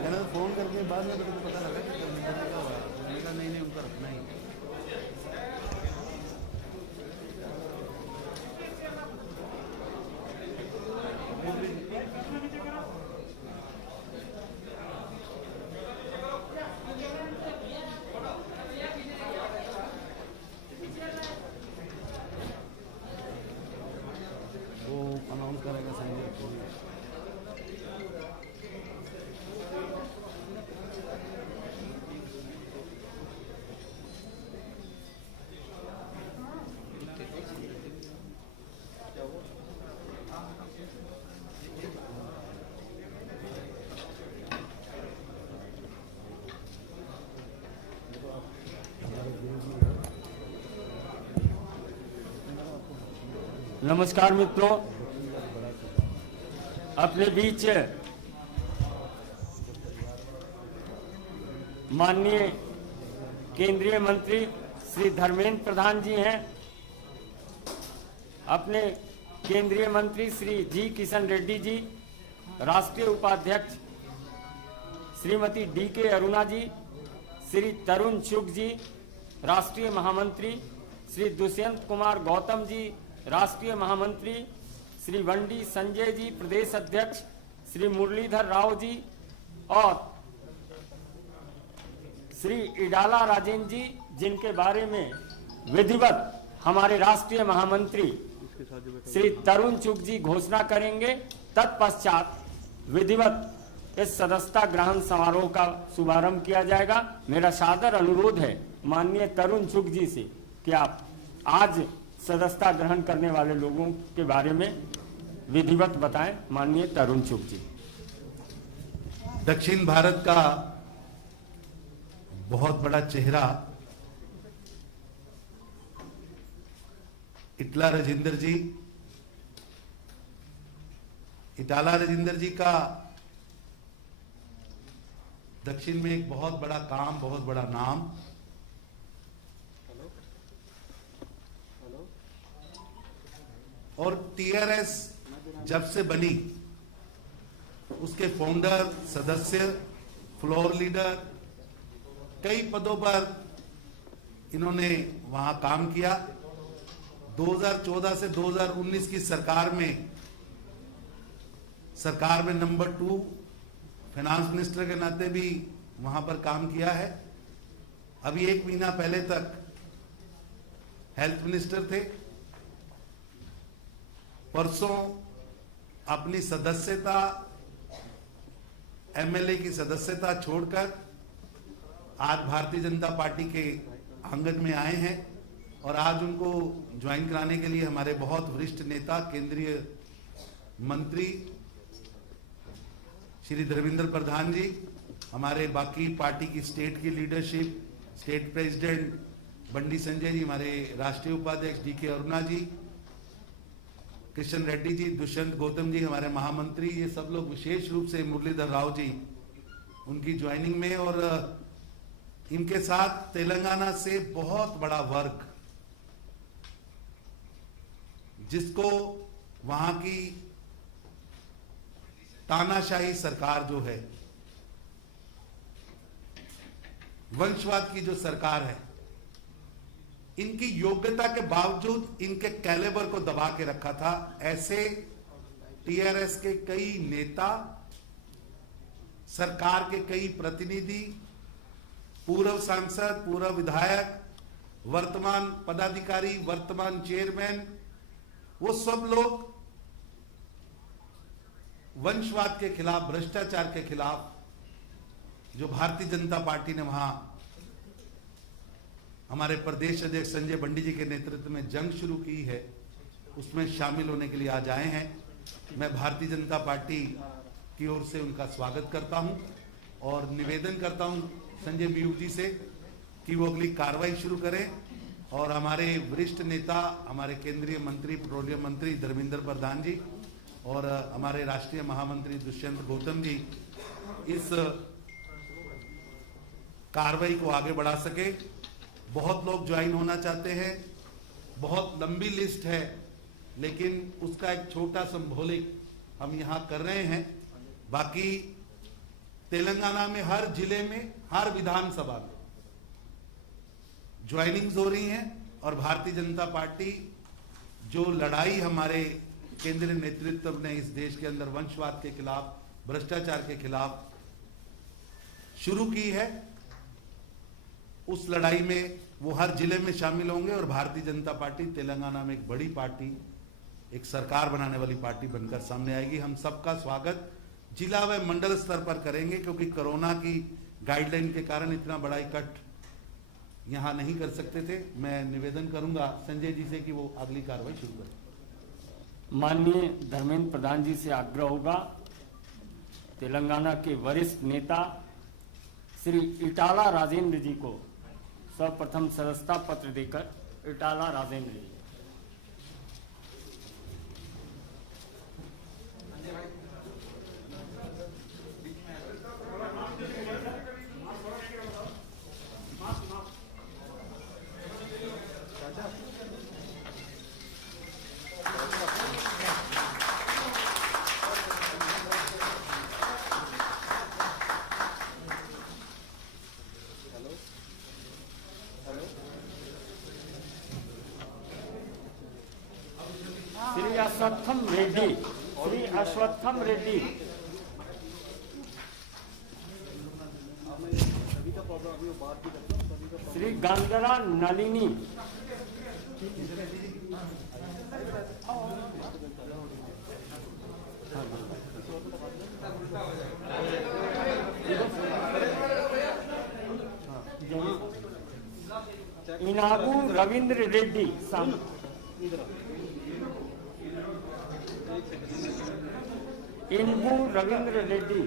मैंने फ़ोन करके बाद में तो पता लगा कि क्या हुआ। मैंने कहा नहीं उनका रखना ही। वो अनाउंस करेगा संजय को। नमस्कार मित्रों, अपने बीच माननीय केंद्रीय मंत्री श्री धर्मेंद्र प्रधान जी हैं। अपने केंद्रीय मंत्री श्री जी किशन रेड्डी जी, राष्ट्रीय उपाध्यक्ष श्रीमती डी.के. अरुणा जी, श्री तरुण चुग जी, राष्ट्रीय महामंत्री श्री दुष्यंत कुमार गौतम जी, राष्ट्रीय महामंत्री श्री वंडी संजय जी, प्रदेश अध्यक्ष श्री मुरलीधर राव जी और श्री इडाला राजेंद्र जी, जिनके बारे में विधिवत हमारे राष्ट्रीय महामंत्री श्री तरुण चुग जी घोषणा करेंगे। तत्पश्चात विधिवत इस सदस्यता ग्रहण समारोह का शुभारंभ किया जाएगा। मेरा सादर अनुरोध है माननीय तरुण चुग जी से कि आप आज सदस्यता ग्रहण करने वाले लोगों के बारे में विधिवत बताएं। माननीय तरुण चुग जी। दक्षिण भारत का बहुत बड़ा चेहरा इटाला राजेंद्र जी का दक्षिण में एक बहुत बड़ा काम, बहुत बड़ा नाम। और टीआरएस जब से बनी उसके फाउंडर, सदस्य, फ्लोर लीडर, कई पदों पर इन्होंने वहां काम किया। 2014 से 2019 की सरकार में नंबर 2 फाइनेंस मिनिस्टर के नाते भी वहां पर काम किया है। अभी 1 महीना पहले तक हेल्थ मिनिस्टर थे। परसों अपनी सदस्यता, एमएलए की सदस्यता छोड़कर आज भारतीय जनता पार्टी के आंगन में आए हैं और आज उनको ज्वाइन कराने के लिए हमारे बहुत वरिष्ठ नेता, केंद्रीय मंत्री श्री धर्मेंद्र प्रधान जी, हमारे बाकी पार्टी की स्टेट की लीडरशिप, स्टेट प्रेसिडेंट बंडी संजय जी, हमारे राष्ट्रीय उपाध्यक्ष डी.के. अरुणा जी, किशन रेड्डी जी, दुष्यंत गौतम जी, हमारे महामंत्री, ये सब लोग विशेष रूप से मुरलीधर राव जी उनकी ज्वाइनिंग में, और इनके साथ तेलंगाना से बहुत बड़ा वर्ग, जिसको वहां की तानाशाही सरकार जो है, वंशवाद की जो सरकार है, इनकी योग्यता के बावजूद इनके कैलेबर को दबा के रखा था। ऐसे टीआरएस के कई नेता, सरकार के कई प्रतिनिधि, पूर्व सांसद, पूर्व विधायक, वर्तमान पदाधिकारी, वर्तमान चेयरमैन, वो सब लोग वंशवाद के खिलाफ, भ्रष्टाचार के खिलाफ जो भारतीय जनता पार्टी ने वहां हमारे प्रदेश अध्यक्ष संजय बंडी जी के नेतृत्व में जंग शुरू की है, उसमें शामिल होने के लिए आज आए हैं। मैं भारतीय जनता पार्टी की ओर से उनका स्वागत करता हूं और निवेदन करता हूं संजय बीयू जी से कि वो अगली कार्रवाई शुरू करें और हमारे वरिष्ठ नेता, हमारे केंद्रीय मंत्री, पेट्रोलियम मंत्री धर्मेंद्र प्रधान जी और हमारे राष्ट्रीय महामंत्री दुष्यंत गौतम जी इस कार्रवाई को आगे बढ़ा सके। बहुत लोग ज्वाइन होना चाहते हैं, बहुत लंबी लिस्ट है, लेकिन उसका एक छोटा सिंबॉलिक हम यहाँ कर रहे हैं। बाकी तेलंगाना में हर जिले में, हर विधानसभा में ज्वाइनिंग्स हो रही हैं और भारतीय जनता पार्टी जो लड़ाई हमारे केंद्रीय नेतृत्व ने इस देश के अंदर वंशवाद के खिलाफ, भ्रष्टाचार के खिलाफ शुरू की है, उस लड़ाई में वो हर जिले में शामिल होंगे और भारतीय जनता पार्टी तेलंगाना में एक बड़ी पार्टी, एक सरकार बनाने वाली पार्टी बनकर सामने आएगी। हम सबका स्वागत जिला व मंडल स्तर पर करेंगे, क्योंकि कोरोना की गाइडलाइन के कारण इतना बड़ा इकट्ठ यहां नहीं कर सकते थे। मैं निवेदन करूंगा संजय जी से कि वो अगली कार्रवाई शुरू करें। माननीय धर्मेंद्र प्रधान जी से आग्रह होगा तेलंगाना के वरिष्ठ नेता श्री इटाला राजेंद्र जी को सर्वप्रथम सदस्यता पत्र देकर, इटाला राजेंद्र जी। श्री अश्वत्थम रेड्डी, श्री अश्वत्थम रेड्डी, श्री गंगरा नलिनी, इनागू रविंद्र रेड्डी, इनबू रविंद्र रेड्डी,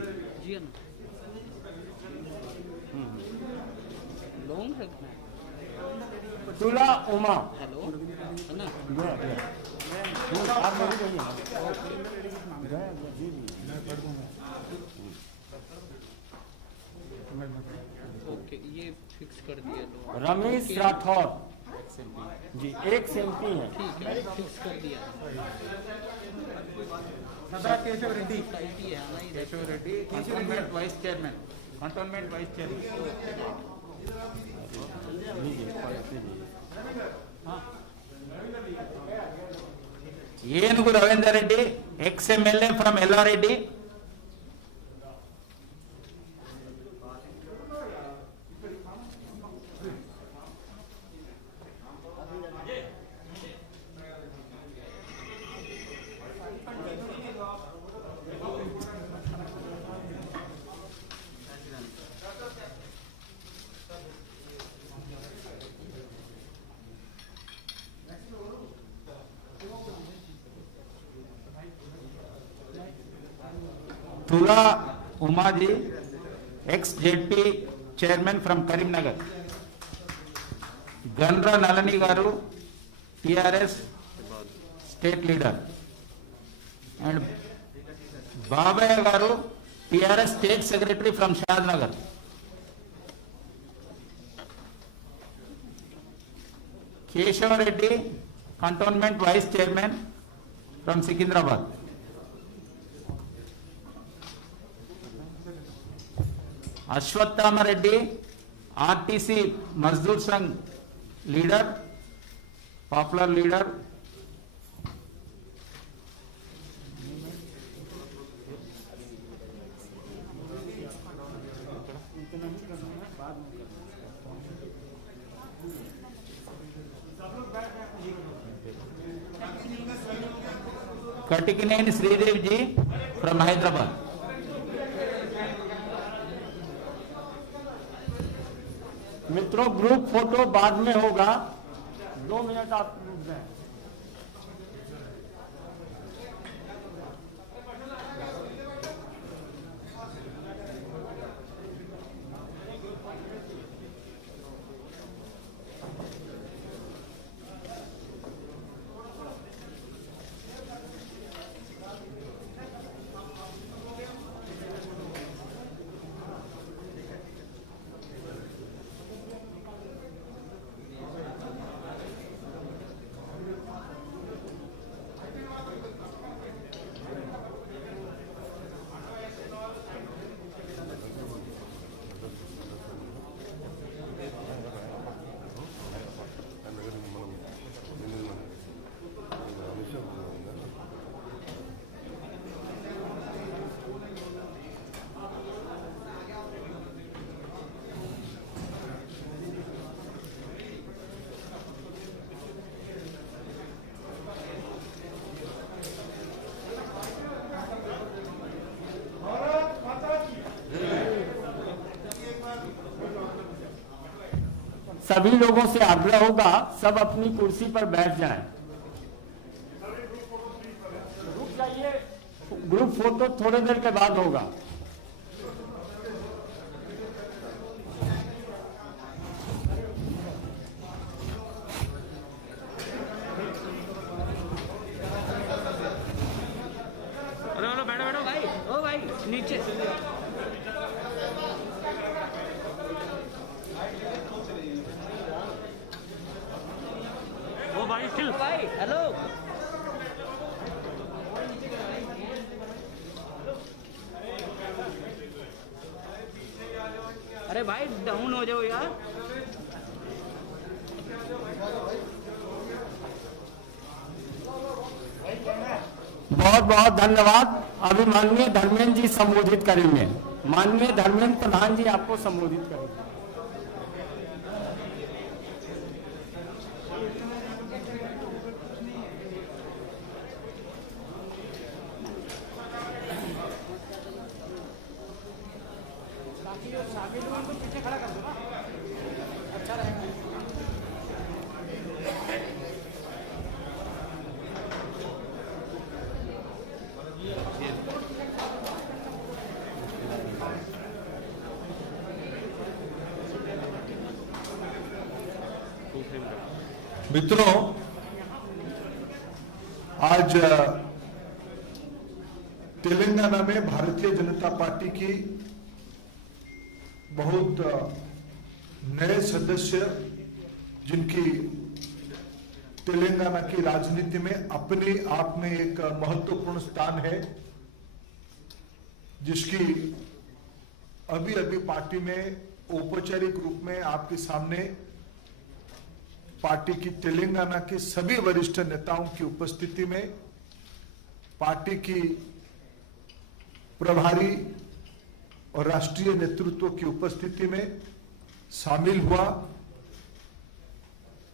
तुला उमा, ओके, ये फिक्स कर दिया तो रमेश राठौर जी, एक एमपी है। ठीक है, फिक्स कर दिया। केशव रेड्डी, आईटी है ना, Keshav Reddy, cantonment vice chairman, cantonment vice chairman. Enugu Ravinder Reddy, ex MLA from Yellareddy. Tula Umaji, ex ZP chairman from Karimnagar. Ganra Nalini garu, TRS state leader, and Babayya garu, TRS state secretary from Shadnagar. Keshav Reddy, cantonment vice chairman from Secunderabad. Ashwathama Reddy, RTC Mazdoor Sangh leader, popular leader. Katikaneni Sridev ji from Hyderabad. मित्रों, group photo बाद में होगा, 2 मिनट आप रुक जाएं। सभी लोगों से आग्रह होगा सब अपनी कुर्सी पर बैठ जाएं। रुक जाइए, ग्रुप फोटो थोड़ी देर के बाद होगा। बैठो बैठो भाई, ओ भाई नीचे। ओ भाई स्टिल भाई, हेलो। अरे भाई डाउन हो जाओ यार। बहुत बहुत धन्यवाद। अभी माननीय धर्मेंद्र जी संबोधित करेंगे। माननीय धर्मेंद्र प्रधान जी आपको संबोधित करेंगे। मित्रों, आज तेलंगाना में भारतीय जनता पार्टी की बहुत नए सदस्य, जिनकी तेलंगाना की राजनीति में अपने आप में एक महत्वपूर्ण स्थान है, जिसकी अभी अभी पार्टी में औपचारिक रूप में आपके सामने पार्टी की तेलंगाना के सभी वरिष्ठ नेताओं की उपस्थिति में, पार्टी की प्रभारी और राष्ट्रीय नेतृत्व की उपस्थिति में शामिल हुआ।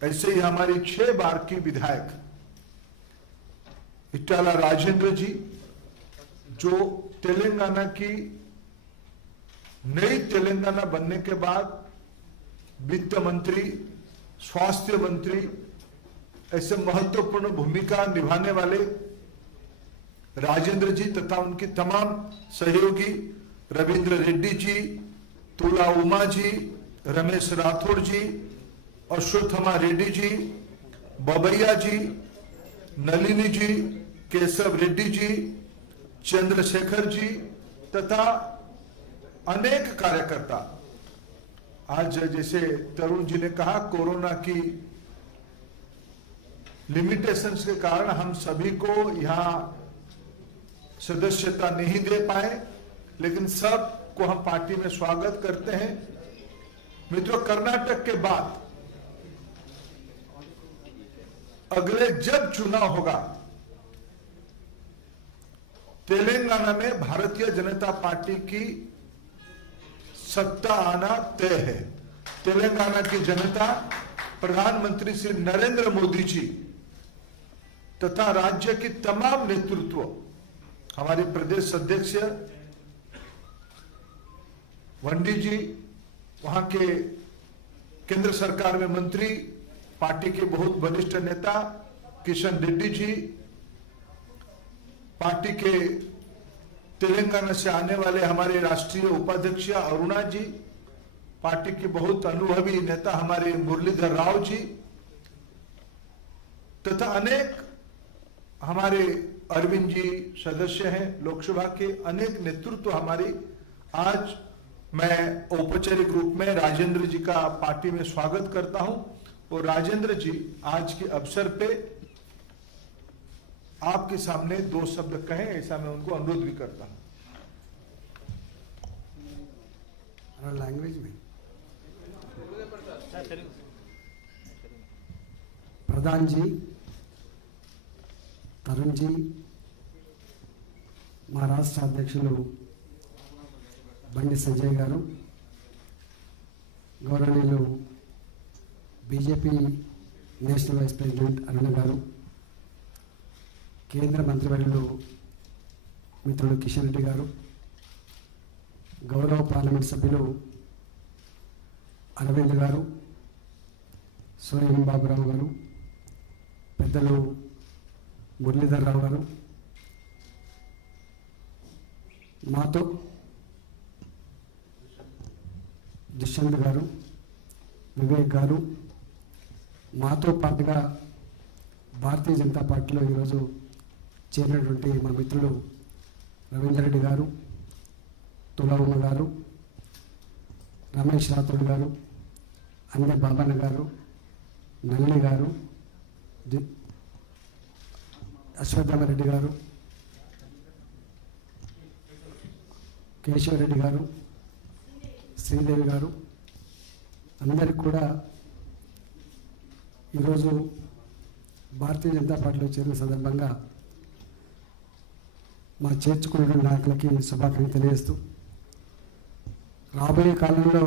ऐसे ही हमारी 6 बार की विधायक इटाला राजेंद्र जी, जो तेलंगाना की नई तेलंगाना बनने के बाद वित्त मंत्री, स्वास्थ्य मंत्री ऐसे महत्वपूर्ण भूमिका निभाने वाले राजेंद्र जी तथा उनकी तमाम सहयोगी रविंद्र रेड्डी जी, तुला उमा जी, रमेश राठौड़ जी, अश्वत्थमा रेड्डी जी, बबैया जी, नलिनी जी, केशव रेड्डी जी, चंद्रशेखर जी तथा अनेक कार्यकर्ता। आज जैसे तरुण जी ने कहा, कोरोना की लिमिटेशंस के कारण हम सभी को यहां सदस्यता नहीं दे पाए, लेकिन सब को हम पार्टी में स्वागत करते हैं। मित्रों, कर्नाटक के बाद अगले जब चुनाव होगा, तेलंगाना में भारतीय जनता पार्टी की सत्ता आना तय है। तेलंगाना की जनता प्रधानमंत्री श्री नरेंद्र मोदी जी तथा राज्य की तमाम नेतृत्व, हमारे प्रदेश अध्यक्ष वंडी जी, वहां के केंद्र सरकार में मंत्री, पार्टी के बहुत वरिष्ठ नेता किशन रेड्डी जी, पार्टी के तेलंगाना से आने वाले हमारे राष्ट्रीय उपाध्यक्ष अरुणा जी, पार्टी के बहुत अनुभवी नेता हमारे मुरलीधर राव जी तथा अनेक हमारे अरविंद जी सदस्य हैं लोकसभा के, अनेक नेतृत्व हमारी। आज मैं औपचारिक रूप में राजेंद्र जी का पार्टी में स्वागत करता हूं और राजेंद्र जी आज के अवसर पे आपके सामने 2 शब्द कहें, ऐसा मैं उनको अनुरोध भी करता हूं। लैंग्वेज में प्रधान जी, तरुण जी, మా రాష్ట్ర అధ్యక్షులు బండి సంజయ్ గారు, గౌరవనీయులు బీజేపీ నేషనల్ వైస్ ప్రెసిడెంట్ అరుణ గారు, కేంద్ర మంత్రివర్యులు మిత్రులు కిషన్ రెడ్డి గారు, గౌరవ పార్లమెంట్ సభ్యులు అరవింద్ గారు, సోయం బాబురావు గారు, పెద్దలు మురళీధర్ రావు గారు, మాతో దుష్యంత్ గారు, వివేక్ గారు, మాతో పాటుగా భారతీయ జనతా పార్టీలో ఈరోజు చేరినటువంటి మా మిత్రులు రవీందర్ రెడ్డి గారు, తులవమ్మ గారు, రమేష్ రాథోడ్ గారు, అన్నే బాబన్న గారు, నల్లి గారు, అశ్వత్థామరెడ్డి గారు, కేశవరెడ్డి గారు, శ్రీదేవి గారు, అందరికి కూడా ఈరోజు భారతీయ జనతా పార్టీలో చేరిన సందర్భంగా మా చేర్చుకున్న నాయకులకి శుభాకాంక్షలు తెలియజేస్తూ, రాబోయే కాలంలో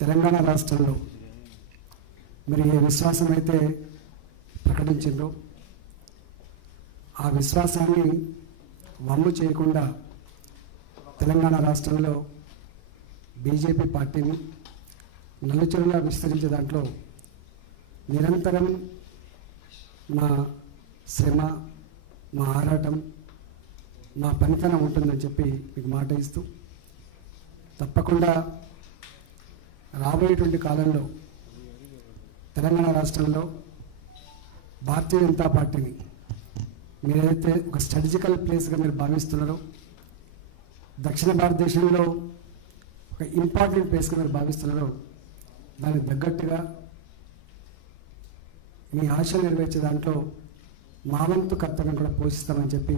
తెలంగాణ రాష్ట్రంలో మరి ఏ విశ్వాసం అయితే ప్రకటించిందో ఆ విశ్వాసాన్ని వమ్ము చేయకుండా తెలంగాణ రాష్ట్రంలో బీజేపీ పార్టీని నలుచెరులా విస్తరించే దాంట్లో నిరంతరం మా శ్రమ, మా ఆరాటం, మా పనితనం ఉంటుందని చెప్పి మీకు మాట ఇస్తూ, తప్పకుండా రాబోయేటువంటి కాలంలో తెలంగాణ రాష్ట్రంలో భారతీయ జనతా పార్టీని మీరైతే ఒక స్ట్రాటజికల్ ప్లేస్గా మీరు భావిస్తున్నారో, దక్షిణ భారతదేశంలో ఒక ఇంపార్టెంట్ ప్లేస్గా మీరు భావిస్తున్నారో, దానికి తగ్గట్టుగా మీ ఆశలు నెరవేర్చే దాంట్లో మా వంతు కర్తవ్యం కూడా పోషిస్తామని చెప్పి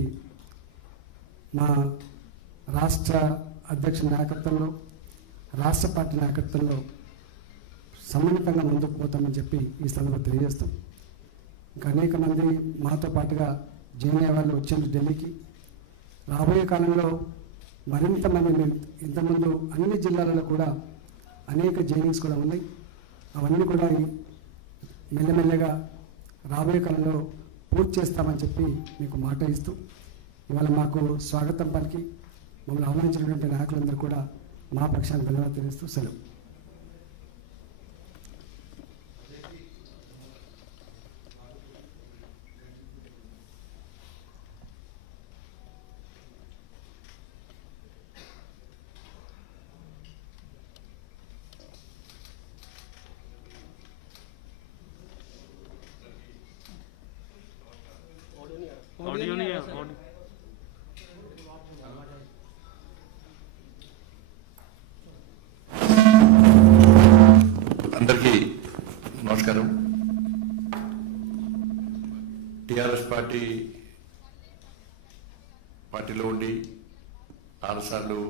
మా రాష్ట్ర అధ్యక్షుల నాయకత్వంలో, రాష్ట్ర పార్టీ నాయకత్వంలో సమన్వితంగా ముందుకు పోతామని చెప్పి ఈ సందర్భంగా తెలియజేస్తాం. ఇంకా అనేక మంది మాతో పాటుగా జాయిన్ అయ్యే వాళ్ళు వచ్చారు ఢిల్లీకి. రాబోయే కాలంలో మరింత మంది, ఇంతకుముందు అన్ని జిల్లాలలో కూడా అనేక జైనింగ్స్ కూడా ఉన్నాయి. అవన్నీ కూడా మెల్లమెల్లగా రాబోయే కాలంలో పూర్తి చేస్తామని చెప్పి మీకు మాట ఇస్తూ, ఇవాళ మాకు స్వాగతం పలికి మమ్మల్ని ఆహ్వానించినటువంటి నాయకులందరూ కూడా మా పక్షాన్ని ధన్యవాదాలు తెలియజేస్తూ సెలవు. ऑडियो नहीं है, ऑडियो అందరికీ నమస్కారం. టిఆర్ఎస్ పార్టీలో ఉండి 6 సార్లు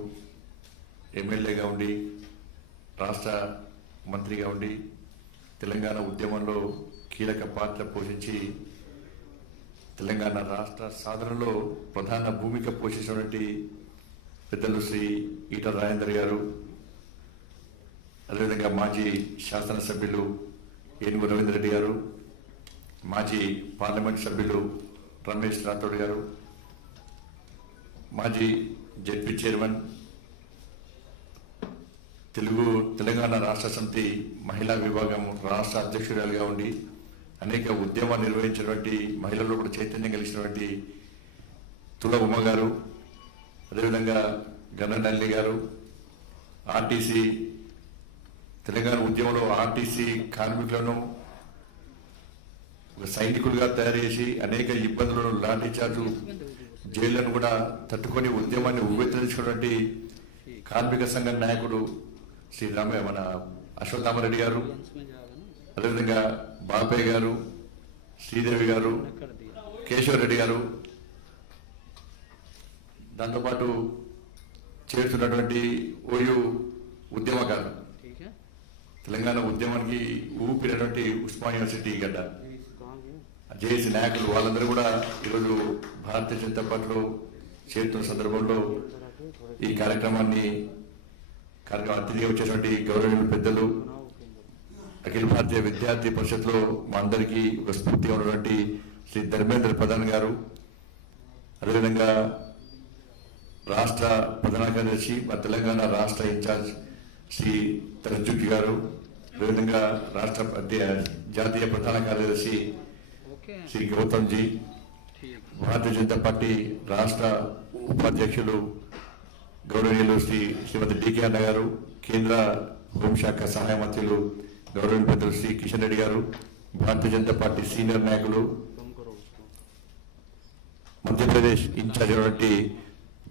ఎమ్మెల్యేగా ఉండి రాష్ట్ర మంత్రిగా ఉండి తెలంగాణ ఉద్యమంలో కీలక పాత్ర పోషించి తెలంగాణ రాష్ట్ర సాధనలో ప్రధాన భూమిక పోషించినటువంటి పెద్దలు శ్రీ ఈటల రాజేందర్ గారు, అదేవిధంగా మాజీ శాసనసభ్యులు ఏనుగు రవీందర్ రెడ్డి గారు, మాజీ పార్లమెంట్ సభ్యులు రమేష్ రాథోడ్ గారు, మాజీ జెడ్పీ చైర్మన్, తెలంగాణ రాష్ట్ర సమితి మహిళా విభాగం రాష్ట్ర అధ్యక్షురాలుగా ఉండి అనేక ఉద్యమాలు నిర్వహించినటువంటి మహిళల్లో కూడా చైతన్యం కలిగినటువంటి తుల ఉమ గారు, అదేవిధంగా గన్ననల్లి గారు, ఆర్టీసీ తెలంగాణ ఉద్యమంలో ఆర్టీసీ కార్మికులను ఒక సైనికులుగా తయారు చేసి అనేక ఇబ్బందులను, లాఠీ చార్జు, జైళ్లను కూడా తట్టుకొని ఉద్యమాన్ని ఉవ్వెత్తించుకున్నటువంటి కార్మిక సంఘ నాయకుడు శ్రీ మన అశ్వత్థామరెడ్డి గారు, అదేవిధంగా బాపయ్య గారు, శ్రీదేవి గారు, కేశవరెడ్డి గారు, దాంతోపాటు చేరుతున్నటువంటి ఓయూ ఉద్యమకారు, తెలంగాణ ఉద్యమానికి ఊపినటువంటి ఉస్మాన్ యూనివర్సిటీ గడ్డ జేఏసీ నాయకులు, వాళ్ళందరూ కూడా ఈరోజు భారతీయ జనతా పార్టీలో చేరుతున్న సందర్భంలో ఈ కార్యక్రమాన్ని అతిథిగా వచ్చేటువంటి గౌరవనీయులు పెద్దలు, అఖిల భారతీయ విద్యార్థి పరిషత్లో మా అందరికీ ఒక స్ఫూర్తిగా ఉన్నటువంటి శ్రీ ధర్మేంద్ర ప్రధాన్ గారు, అదేవిధంగా రాష్ట్ర ప్రధాన కార్యదర్శి, మా తెలంగాణ రాష్ట్ర ఇన్ఛార్జ్ శ్రీ తరంజుకి గారు, అదేవిధంగా రాష్ట్ర జాతీయ ప్రధాన కార్యదర్శి శ్రీ గౌతమ్ జీ, భారతీయ జనతా పార్టీ రాష్ట్ర ఉపాధ్యక్షులు గౌరవనీయులు శ్రీమతి డికే అన్న గారు, కేంద్ర హోంశాఖ సహాయ మంత్రులు గౌరవనీయులు పెద్దలు శ్రీ కిషన్ రెడ్డి గారు, భారతీయ జనతా పార్టీ సీనియర్ నాయకులు, మధ్యప్రదేశ్ ఇన్ఛార్జ్ అయినటువంటి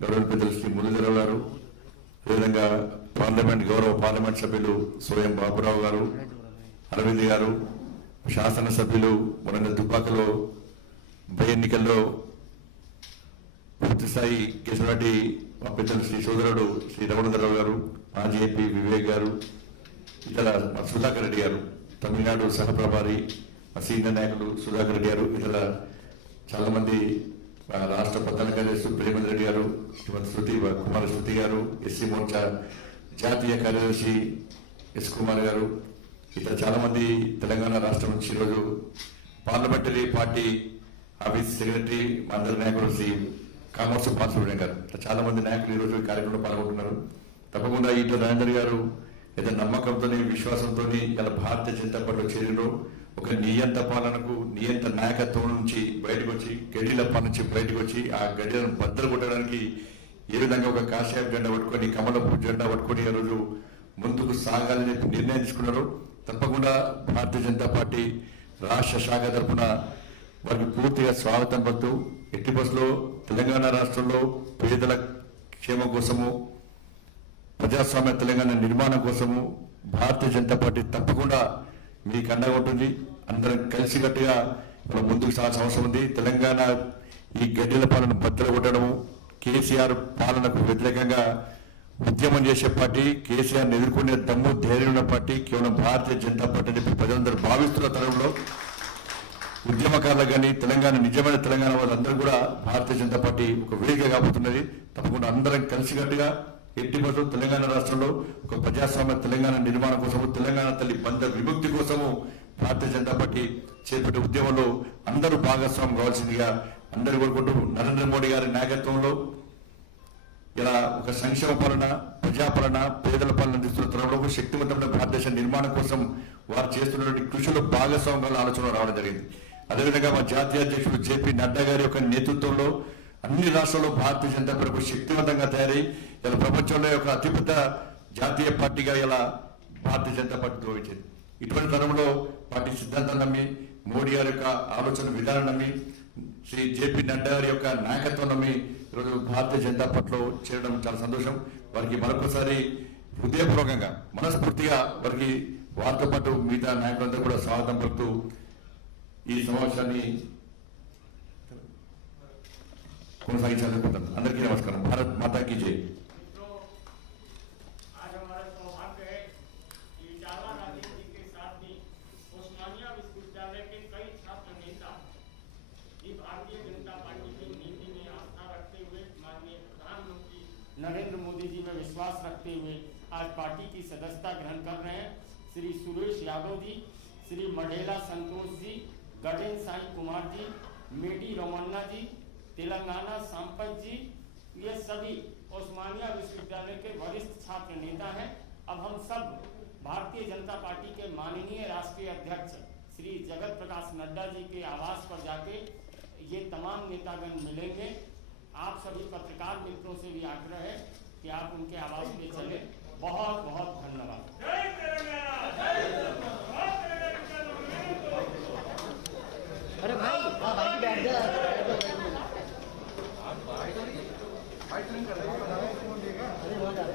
గౌరవనీయులు పెద్దలు శ్రీ మురళీధరరావు గారు, అదేవిధంగా గౌరవ పార్లమెంట్ సభ్యులు సోయం బాబురావు గారు, అరవింద్ గారు, శాసనసభ్యులు మొన్న దుబ్బాకలో ఉప ఎన్నికల్లో పూర్తిస్థాయి కేసునాటి మా పెద్దలు శ్రీ సోదరుడు శ్రీ రమణధరరావు గారు, మాజీ ఎంపీ వివేక్ గారు, ఇతర సుధాకర్ రెడ్డి గారు, తమిళనాడు సహప్రభారి మా సీనియర్ నాయకులు సుధాకర్ రెడ్డి గారు, ఇతర చాలా మంది రాష్ట్ర ప్రధాన కార్యదర్శి ప్రేమేంద్ర రెడ్డి గారు, శ్రీమతి కుమార శృతి గారు, ఎస్సీ మోర్చా జాతీయ కార్యదర్శి ఎస్ కుమార్ గారు, ఇతర చాలా మంది తెలంగాణ రాష్ట్రం నుంచి ఈరోజు పార్లమెంటరీ పార్టీ ఆఫీస్ సెక్రటరీ అందరి నాయకులు శ్రీ కామర్స్ బాలసుబ్రహ్మణ్యం గారు, ఇట్లా చాలా మంది నాయకులు ఈరోజు ఈ కార్యక్రమంలో పాల్గొంటున్నారు. తప్పకుండా ఈటల రాజేందర్ గారు ఏదో నమ్మకంతో విశ్వాసంతో ఇలా భారతీయ జనతా పార్టీ చేరిలో ఒక నియంత పాలనకు నియంత నాయకత్వం నుంచి బయటకు వచ్చి గడిల పాలన నుంచి బయటకు వచ్చి ఆ గడిలను బద్దలు కొట్టడానికి ఏ విధంగా ఒక కాషాయం జెండా పట్టుకొని కమలపు జెండా పట్టుకొని ఈ రోజు ముందుకు సాగాలని నిర్ణయం తీసుకున్నారు. తప్పకుండా భారతీయ జనతా పార్టీ రాష్ట్ర శాఖ తరఫున వారికి పూర్తిగా స్వాగతం పలుకుతూ ఎట్టి బస్సులో తెలంగాణ రాష్ట్రంలో పేదల క్షేమం కోసము ప్రజాస్వామ్య తెలంగాణ నిర్మాణం కోసము భారతీయ జనతా పార్టీ తప్పకుండా మీకు అండగా ఉంటుంది. అందరం కలిసికట్టుగా మనం ముందుకు సాగాల్సిన అవసరం ఉంది. తెలంగాణ ఈ గడ్డల పాలన బద్దలు కొట్టడము, కేసీఆర్ పాలనకు వ్యతిరేకంగా ఉద్యమం చేసే పార్టీ, కేసీఆర్ని ఎదుర్కొనే దమ్ము ధైర్యం ఉన్న పార్టీ కేవలం భారతీయ జనతా పార్టీ అని ప్రజలందరూ భావిస్తున్న తరంలో ఉద్యమకారులకు కానీ తెలంగాణ నిజమైన తెలంగాణ వాళ్ళందరూ కూడా భారతీయ జనతా పార్టీ ఒక వేదిక కాబోతున్నది. తప్పకుండా అందరం కలిసికట్టుగా ఎట్టి బస్సు తెలంగాణ రాష్ట్రంలో ఒక ప్రజాస్వామ్య తెలంగాణ నిర్మాణం కోసము, తెలంగాణ తల్లి బంధ విముక్తి కోసము భారతీయ జనతా పార్టీ చేపట్టే ఉద్యమంలో అందరూ భాగస్వామ్యం కావాల్సిందిగా అందరూ కోరుకుంటూ నరేంద్ర మోడీ గారి నాయకత్వంలో ఇలా ఒక సంక్షేమ పాలన, ప్రజాపాలన, పేదల పాలన అందిస్తున్న తరంలో శక్తివంతమైన భారతదేశ నిర్మాణం కోసం వారు చేస్తున్నటువంటి కృషిలో భాగస్వామ్యాల ఆలోచన రావడం జరిగింది. అదేవిధంగా మా జాతీయ అధ్యక్షుడు జేపీ నడ్డా గారి యొక్క నేతృత్వంలో అన్ని రాష్ట్రాల్లో భారతీయ జనతా పార్టీ శక్తివంతంగా తయారై ఇలా ప్రపంచంలో ఒక అతిపెద్ద జాతీయ పార్టీగా ఇలా భారతీయ జనతా పార్టీ గౌరవించింది. ఇటువంటి తరంలో పార్టీ సిద్ధాంతం నమ్మి, మోడీ గారి యొక్క ఆలోచన విధానం నమ్మి, శ్రీ జేపీ నడ్డా గారి యొక్క నాయకత్వం నమ్మి ఈరోజు భారతీయ జనతా పార్టీలో చేరడం చాలా సంతోషం. వారికి మరొకసారి హృదయపూర్వకంగా మనస్ఫూర్తిగా వారికి వారితో పాటు మిగతా నాయకులందరూ కూడా స్వాగతం పలుకుతూ ఈ సమావేశాన్ని కొనసాగించాలనుకుంటున్నాను. అందరికీ నమస్కారం. భారత్ మాతాకి జై. नरेंद्र मोदी जी में विश्वास रखते हुए आज पार्टी की सदस्यता ग्रहण कर रहे हैं श्री सुरेश यादव जी, श्री मढ़ेला संतोष जी, गडेन साई कुमार जी, मेडी रोमन्ना जी, तेलंगाना संपत जी, ये सभी ओस्मानिया विश्वविद्यालय के वरिष्ठ छात्र नेता हैं. अब हम सब भारतीय जनता पार्टी के माननीय राष्ट्रीय अध्यक्ष श्री जगत प्रकाश नड्डा जी के आवास पर जाके ये तमाम नेतागण मिलेंगे. आप सभी पत्रकार मित्रों से भी आग्रह है कि आप उनके आवास पे चले. बहुत बहुत धन्यवाद. अरे भाई भाई बैठ जा. अरे हो जा.